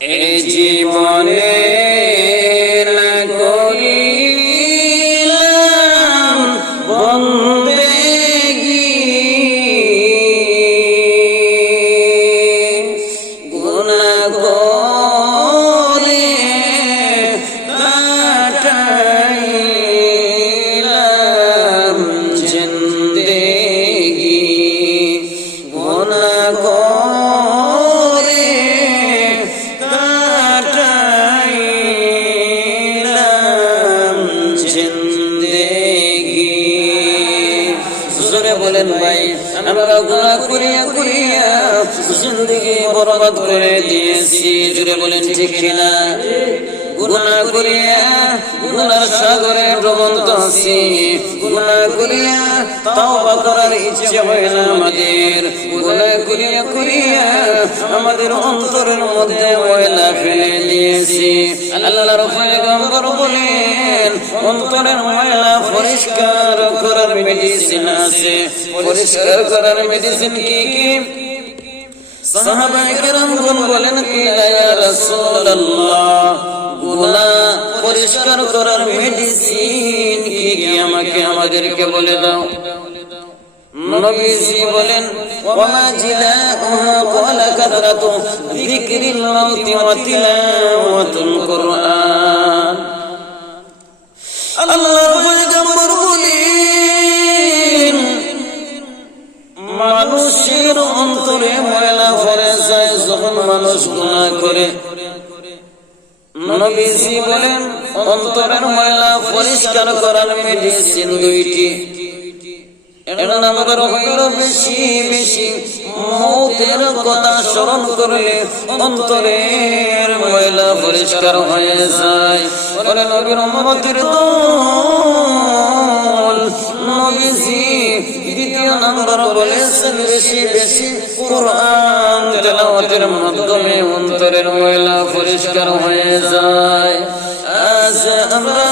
এই জীবনে না করিলাম বন্দেগী, গুনাহ করে কাটাইলাম জিন্দেগী, গুনাহ করে কাটাইলাম জিন্দেগী। জোরে বলেন ভাই, আমরা গুনাহ করিয়া করিয়া জিন্দেগি বরবাদ করে দিয়েছি। জোরে বলেন ঠিক কিনা? গুনাহ করিয়া গুনার সাগরে ডুবন্ত আছি, গুনাহ করিয়া তওবা করার ইচ্ছে হয় না আমাদের। গুনাহ করিয়া করিয়া আমাদের অন্তরের মধ্যে ময়লা ফেলে দিয়েছি। আল্লাহর পয়গম্বর বলেন, অন্তরের ময়লা পরিষ্কার করার মেডিসিন আছে। পরিষ্কার করার মেডিসিন কি কি? সাহাবায়ে কেরামগণ বলেন, কিলা ইয়া রাসূলুল্লাহ, গুনাহ পরিষ্কার করার মেডিসিন কি কি? আমাদেরকে বলে দাও। নবীজি বলেন, ওয়ামা জিলাউহা ক্বালা কাতরাতু যিকরিল মাউতি ওয়া তিলাওয়াতুল কুরআন। আল্লাহর পয়গম্বর বলেন, মানুষের অন্তরে ময়লা ভরে যায় যখন মানুষ গুনাহ করে। নবীজি বলেন, অন্তরের ময়লা পরিষ্কার করার মেডিসিন দুইটি। এক নাম্বার হইল বেশি বেশি মওতের কথা স্মরণ করলে অন্তরের ময়লা পরিষ্কার হয়ে যায়। ওরে নবীর উম্মতের দল, নবীজি দ্বিতীয় নাম্বার বলেছেন, বেশি বেশি কুরআন তেলাওয়াতের মাধ্যমে অন্তরের ময়লা পরিষ্কার হয়ে যায়। আজ আমরা